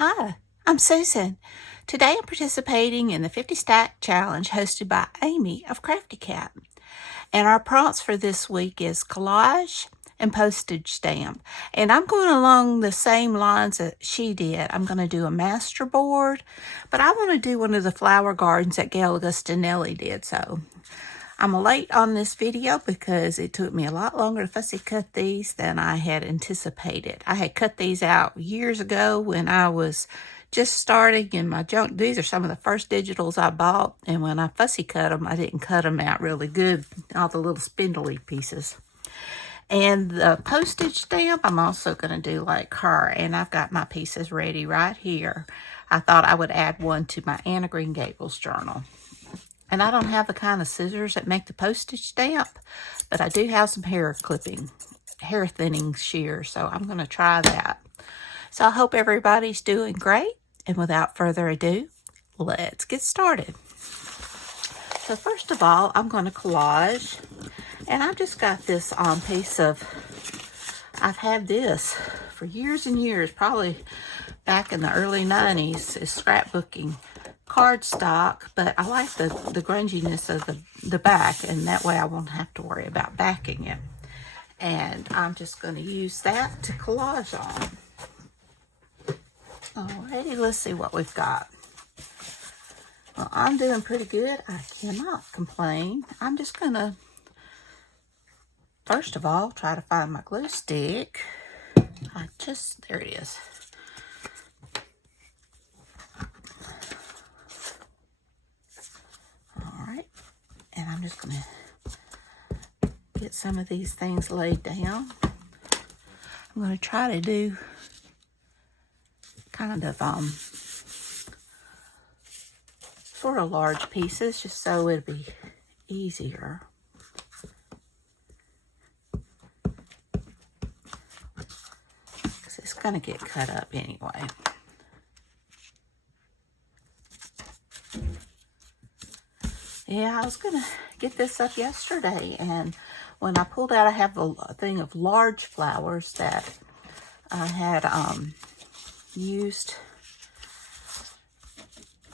Hi, I'm Susan. Today I'm participating in the 50 Stack Challenge hosted by Amy of Crafty Cat. And our prompts for this week is collage and postage stamp. And I'm going along the same lines that she did. I'm going to do a master board, but I want to do one of the flower gardens that Gail Agostinelli did. So I'm late on this video because it took me a lot longer to fussy cut these than I had anticipated. I had cut these out years ago when I was just starting in my junk. These are some of the first digitals I bought, and when I fussy cut them, I didn't cut them out really good, all the little spindly pieces. And the postage stamp, I'm also going to do like her, and I've got my pieces ready right here. I thought I would add one to my Anna Green Gables journal. And I don't have the kind of scissors that make the postage stamp, but I do have some hair thinning shears, so I'm going to try that. So I hope everybody's doing great, and without further ado, let's get started. So first of all, I'm going to collage, and I've just got this piece of, I've had this for years and years, probably back in the early 90s, is scrapbooking cardstock, but I like the grunginess of the back, and that way I won't have to worry about backing it. And I'm just going to use that to collage on. Alrighty, let's see what we've got. Well, I'm doing pretty good. I cannot complain. I'm just going to, first of all, try to find my glue stick. There it is. And I'm just going to get some of these things laid down. I'm going to try to do kind of sort of large pieces just so it'd be easier. Because it's going to get cut up anyway. Yeah, I was going to get this up yesterday, and when I pulled out, I have a thing of large flowers that I had used.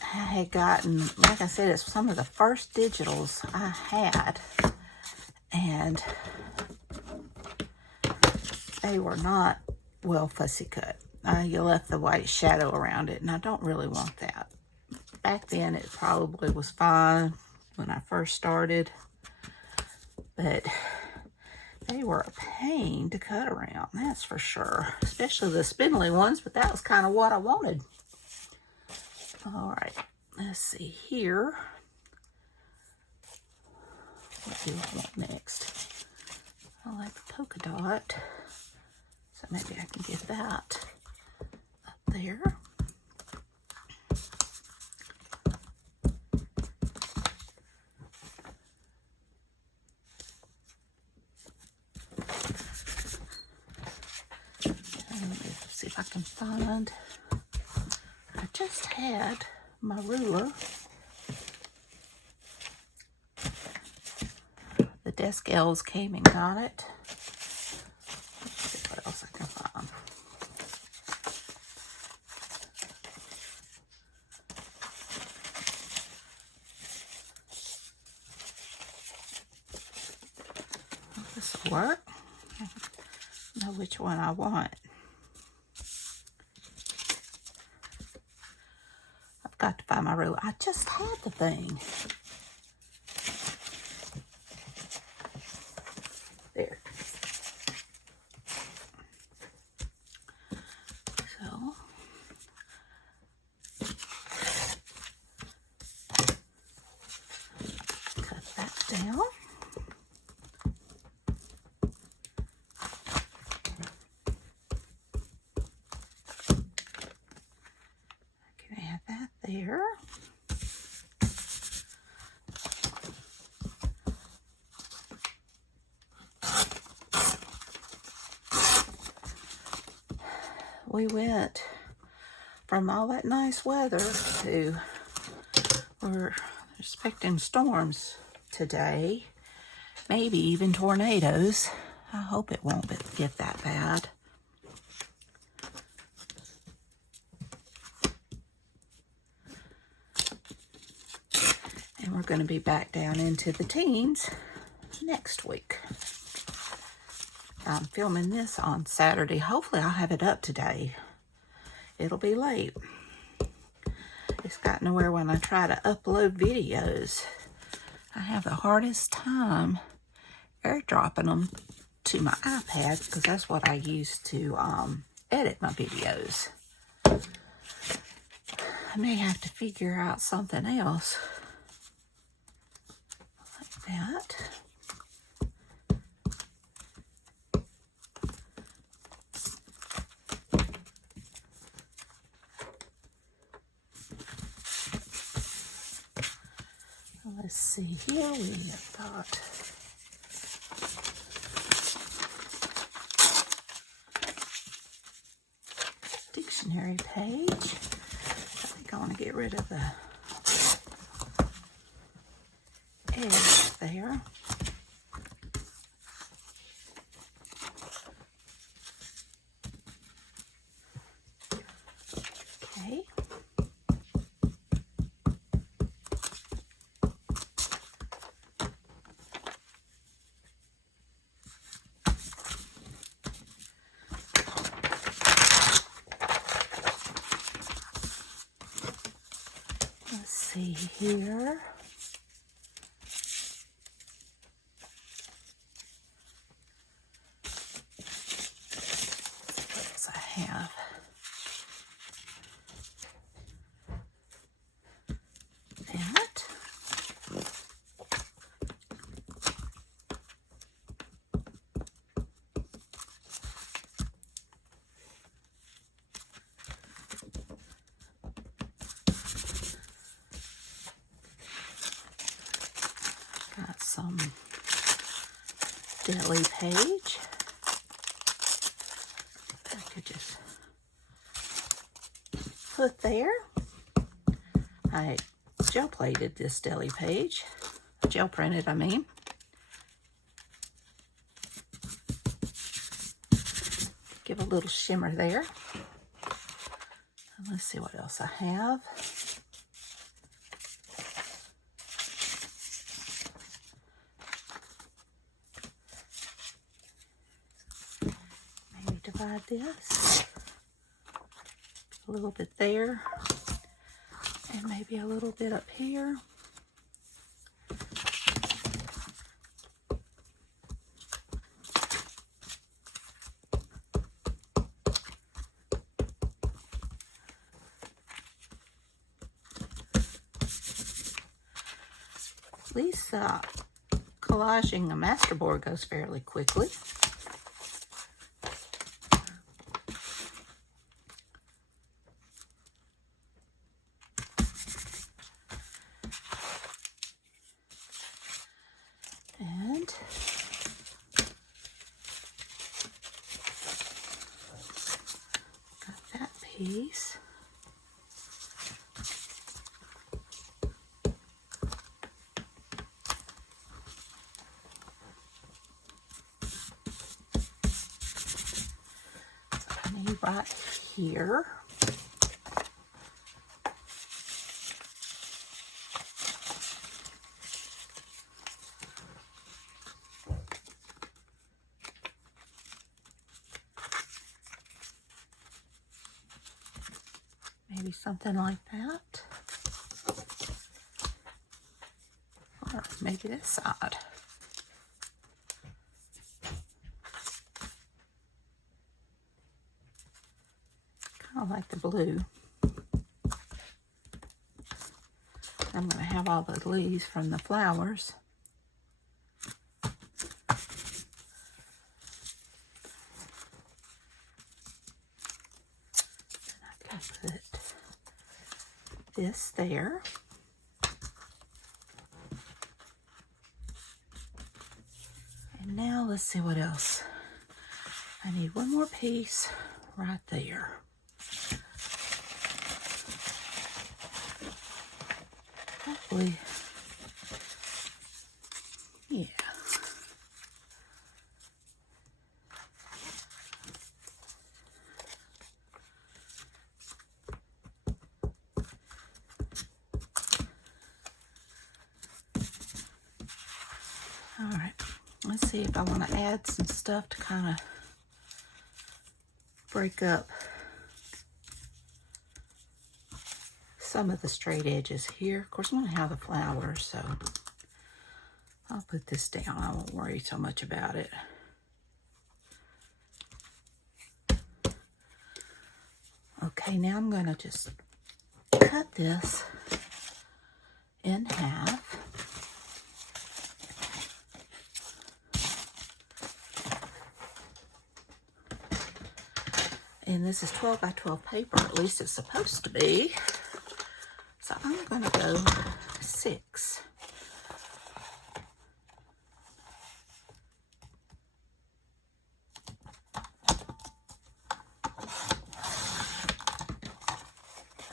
I had gotten, like I said, it's some of the first digitals I had, and they were not well fussy cut. You left the white shadow around it, and I don't really want that. Back then, it probably was fine when I first started, but they were a pain to cut around, that's for sure, especially the spindly ones, but that was kind of what I wanted. All right, let's see here. What do I want next? I like the polka dot, so maybe I can get that up there. See if I can find, I just had my ruler. The desk elves came and got it. Let's see what else I can find. This will work. I know which one I want. Got to find my ruler. I just had the thing. There. So, cut that down. I can add that there. We went from all that nice weather to, we're expecting storms today, maybe even tornadoes. I hope it won't get that bad. And we're going to be back down into the teens next week. I'm filming this on Saturday. Hopefully I'll have it up today. It'll be late. It's got nowhere when I try to upload videos. I have the hardest time airdropping them to my iPad because that's what I use to edit my videos. I may have to figure out something else like that. Let's see here, we have got dictionary page. I think I want to get rid of the edge there. Okay. Let's see here. What else I have? That. Got some deli page. I could just put there. I gel plated this deli page. Gel printed, I mean. Give a little shimmer there. And let's see what else I have. Maybe divide this a little bit there, and maybe a little bit up here. At least collaging a masterboard goes fairly quickly. And got that piece. Right here. Maybe something like that. Or maybe this side. I like the blue. I'm going to have all the leaves from the flowers. I can put this there. And now let's see what else. I need one more piece right there. Hopefully, yeah. see if I want to add some stuff to kind of break up some of the straight edges here. Of course, I'm going to have the flowers, so I'll put this down. I won't worry so much about it. Okay, now I'm going to just cut this in half. And this is 12 by 12 paper, at least it's supposed to be. So I'm going to go 6.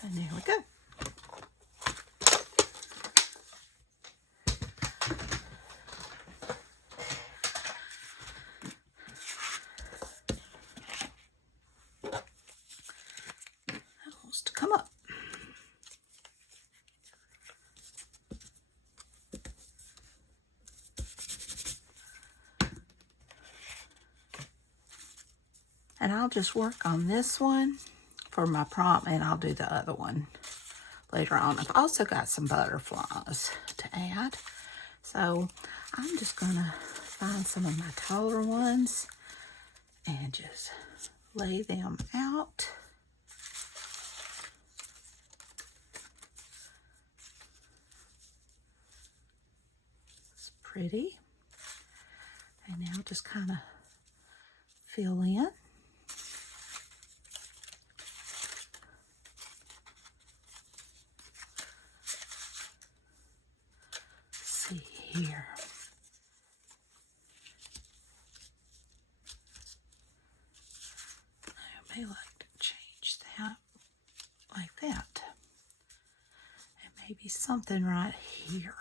And there we go. To come up. And I'll just work on this one for my prompt, and I'll do the other one later on. I've also got some butterflies to add, so I'm just gonna find some of my taller ones and just lay them out. Pretty. And now just kind of fill in. Let's see here. I may like to change that like that. And maybe something right here.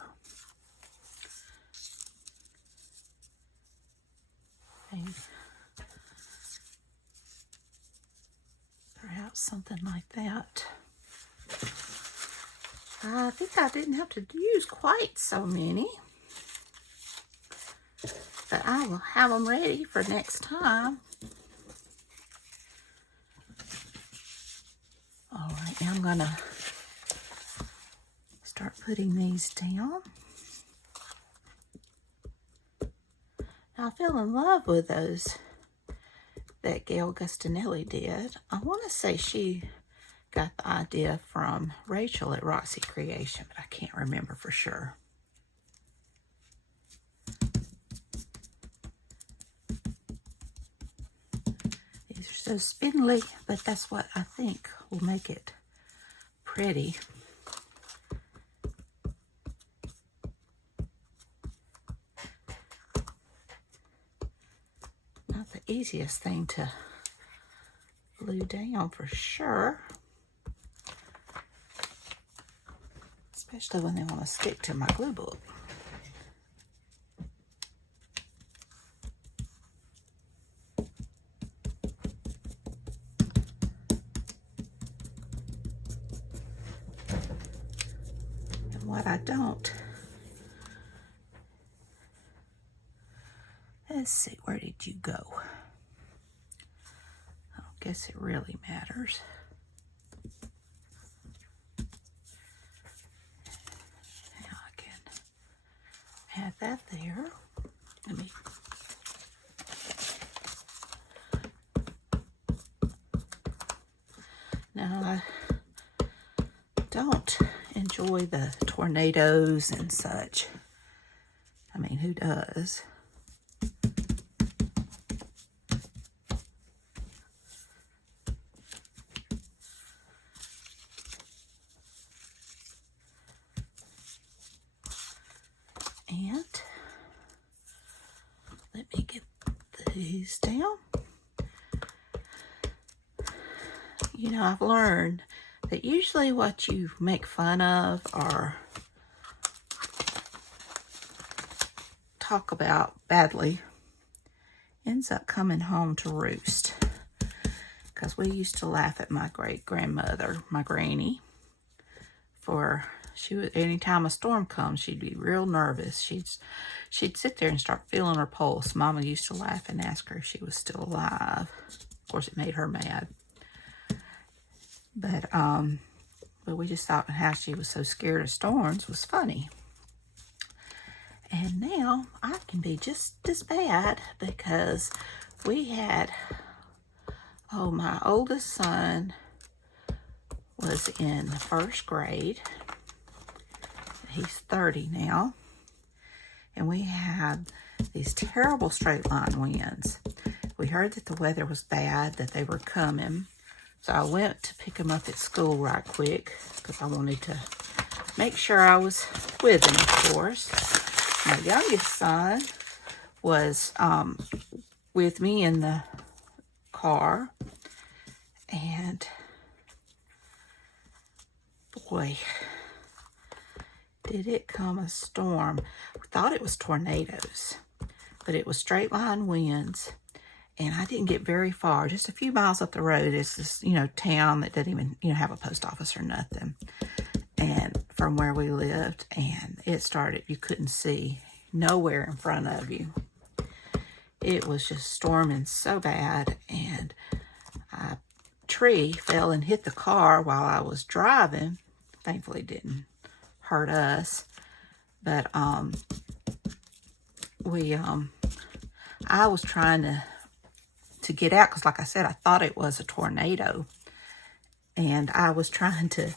Perhaps something like that. I think I didn't have to use quite so many, but I will have them ready for next time. All right, now I'm gonna start putting these down. I fell in love with those that Gail Gustinelli did. I want to say she got the idea from Rachel at Roxy Creation, but I can't remember for sure. These are so spindly, but that's what I think will make it pretty. Easiest thing to glue down for sure, especially when they want to stick to my glue book. And what I don't, let's see, where did you go? I don't guess it really matters. Now I can add that there. Let me now I don't enjoy the tornadoes and such. I mean, who does? And let me get these down. You know, I've learned that usually what you make fun of or talk about badly ends up coming home to roost. Because we used to laugh at my great-grandmother, my granny, for she would, anytime a storm comes, she'd be real nervous. She'd sit there and start feeling her pulse. Mama used to laugh and ask her if she was still alive. Of course, it made her mad. But we just thought how she was so scared of storms was funny. And now I can be just as bad, because we had, my oldest son was in the 1st grade. He's 30 now. And we had these terrible straight line winds. We heard that the weather was bad, that they were coming. So I went to pick him up at school right quick, because I wanted to make sure I was with him, of course. My youngest son was with me in the car, and boy, did it come a storm. We thought it was tornadoes, but it was straight line winds, and I didn't get very far. Just a few miles up the road is this, town that doesn't even, have a post office or nothing. And from where we lived, and it started, you couldn't see nowhere in front of you. It was just storming so bad, and a tree fell and hit the car while I was driving. Thankfully, it didn't hurt us, but I was trying to get out, because like I said, I thought it was a tornado, and I was trying to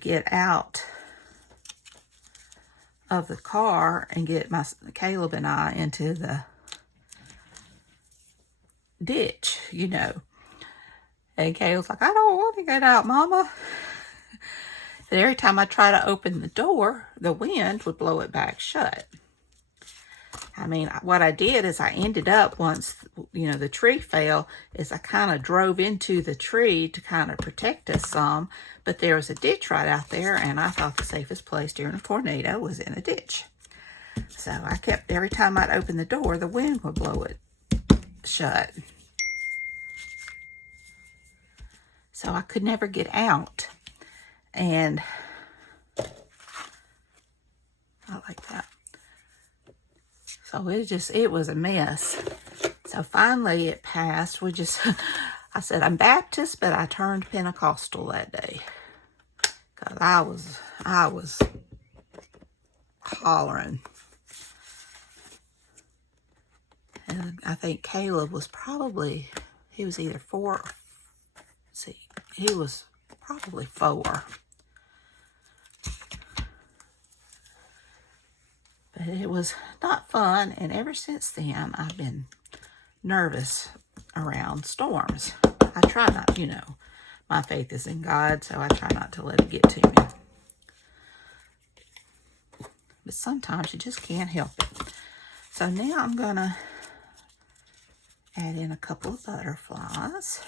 get out of the car and get Caleb and I into the ditch, And Caleb's like, I don't want to get out, Mama. And every time I try to open the door, the wind would blow it back shut. I mean, what I did is I ended up, once, the tree fell, is I kind of drove into the tree to kind of protect us some. But there was a ditch right out there, and I thought the safest place during a tornado was in a ditch. So I kept, every time I'd open the door, the wind would blow it shut. So I could never get out. And I like that. So it was a mess. So finally it passed. I said, I'm Baptist, but I turned Pentecostal that day. Because I was hollering. And I think Caleb was probably, he was either 4, he was probably 4. But it was not fun, and ever since then, I've been nervous around storms. I try not, my faith is in God, so I try not to let it get to me. But sometimes you just can't help it. So now I'm going to add in a couple of butterflies.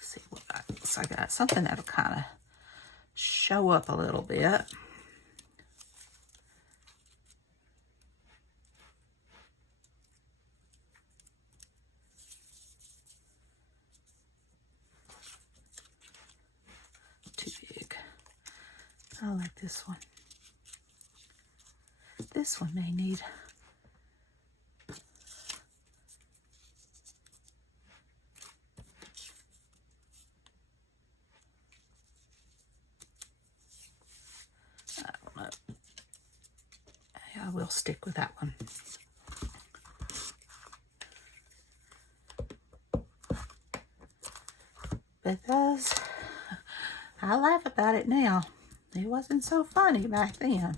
See what I got. Something that'll kind of show up a little bit. Too big. I like this one. This one may need I will stick with that one. But I laugh about it now. It wasn't so funny back then.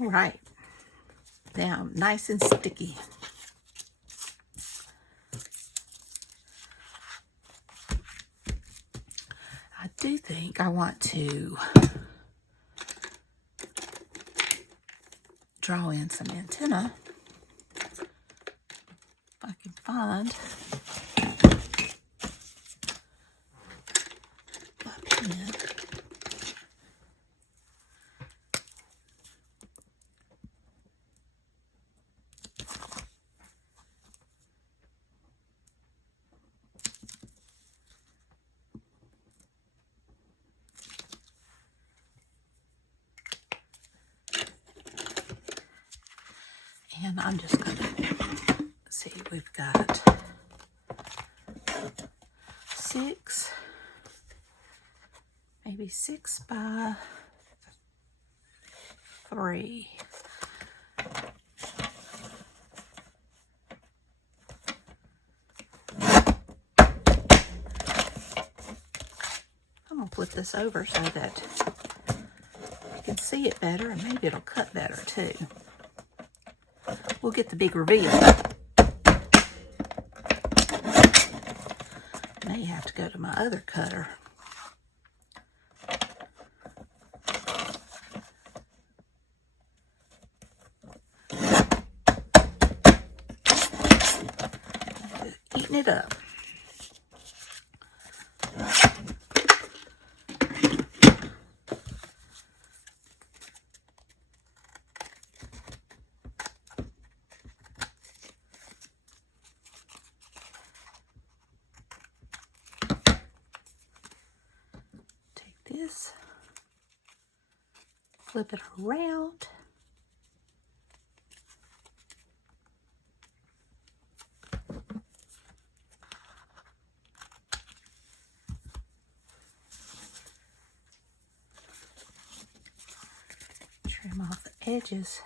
All right, now nice and sticky. I do think I want to draw in some antenna. If I can find my pen. And I'm just going to see, we've got 6, maybe 6 by 3. I'm going to flip this over so that you can see it better, and maybe it'll cut better too. We'll get the big reveal. May have to go to my other cutter. Eating it up. This, flip it around, trim off the edges.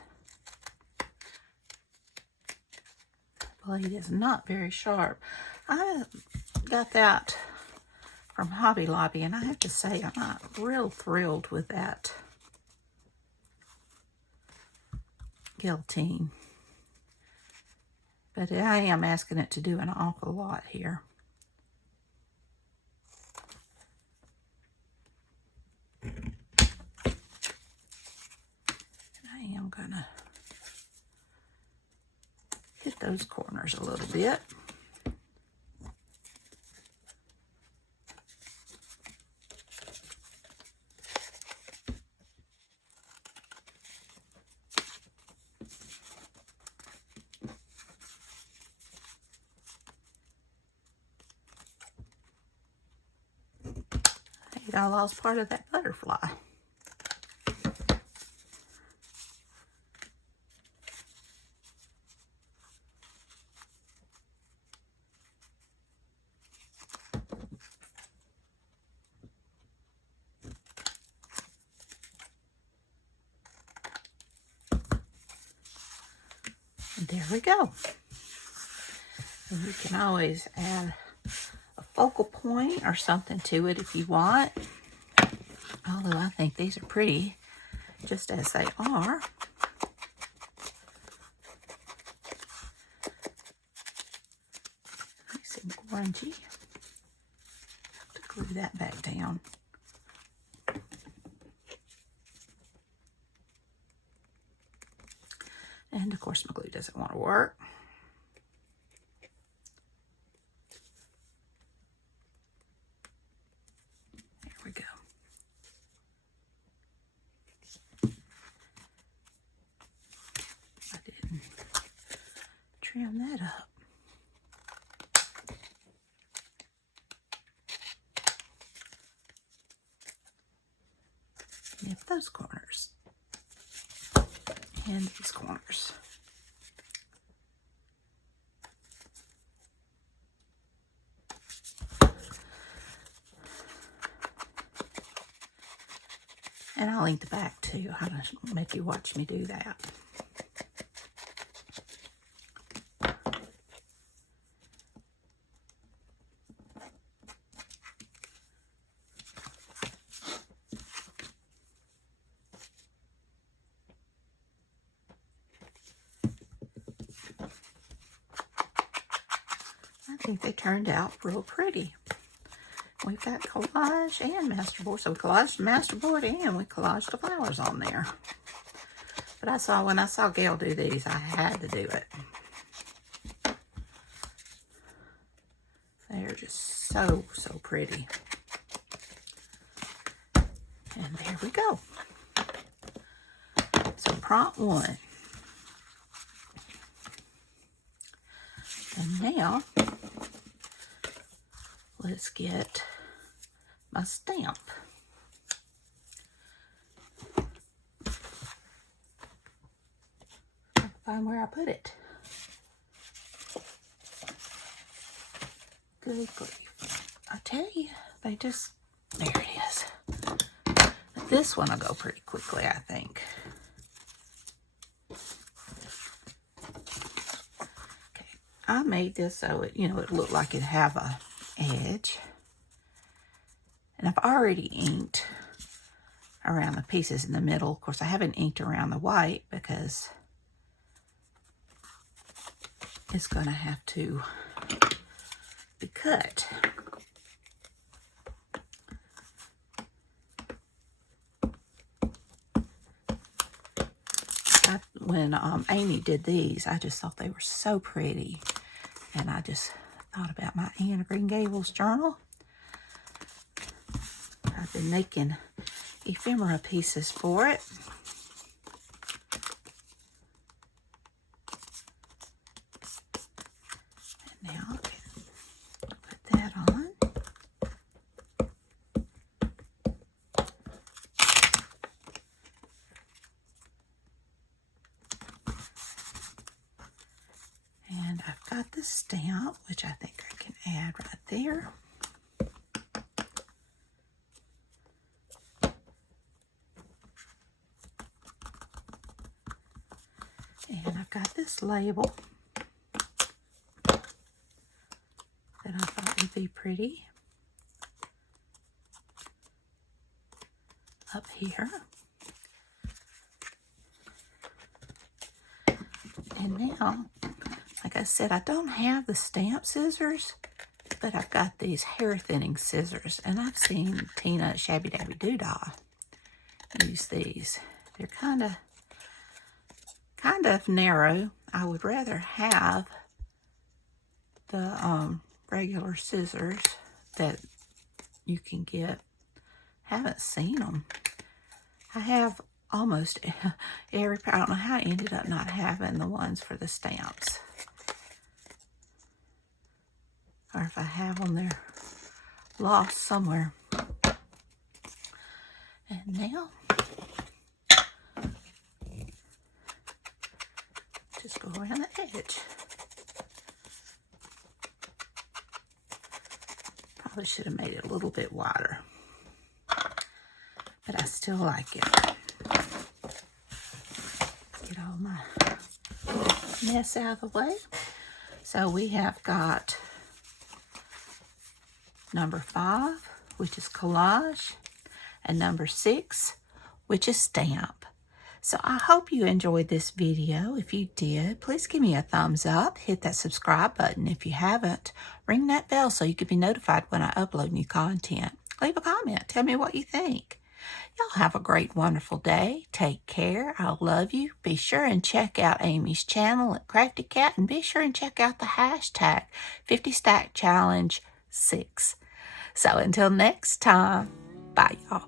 The blade is not very sharp. I got that from Hobby Lobby, and I have to say I'm not real thrilled with that guillotine. But I am asking it to do an awful lot here. And I am gonna hit those corners a little bit. I lost part of that butterfly. And there we go. And you can always add a focal point or something to it if you want. Although I think these are pretty just as they are. Nice and grungy. Have to glue that back down. And of course my glue doesn't want to work. There we go. I didn't trim that up. Nip those corners. And these corners. And I'll ink the back too. I'm going to make you watch me do that. I think they turned out real pretty. We've got collage and masterboard. So we collaged the masterboard and we collaged the flowers on there. But when I saw Gail do these, I had to do it. They're just so, so pretty. And there we go. So prompt 1. And now, let's get my stamp. Find where I put it. Good grief. I tell you, they just, there it is. This one will go pretty quickly, I think. Okay, I made this so it, it looked like it'd have a edge. And I've already inked around the pieces in the middle. Of course, I haven't inked around the white because it's going to have to be cut. When Amy did these, I just thought they were so pretty. And I just thought about my Anne of Green Gables journal. I've been making ephemera pieces for it. And now I can put that on. And I've got the stamp, which I think I can add right there. And I've got this label that I thought would be pretty up here. And now, like I said, I don't have the stamp scissors, but I've got these hair thinning scissors. And I've seen Tina at Shabby Dabby Doodah use these. They're kind of narrow. I would rather have the regular scissors that you can get. Haven't seen them. I have almost every pair. I don't know how I ended up not having the ones for the stamps. Or if I have them, they're lost somewhere. And now, just go around the edge. Probably should have made it a little bit wider, but I still like it. Get all my mess out of the way. So we have got number 5, which is collage, and number 6, which is stamp. So I hope you enjoyed this video. If you did, please give me a thumbs up. Hit that subscribe button. If you haven't, ring that bell so you can be notified when I upload new content. Leave a comment. Tell me what you think. Y'all have a great, wonderful day. Take care. I love you. Be sure and check out Amy's channel at Crafty Cat, and be sure and check out the hashtag 50 Stack Challenge 6. So until next time, bye y'all.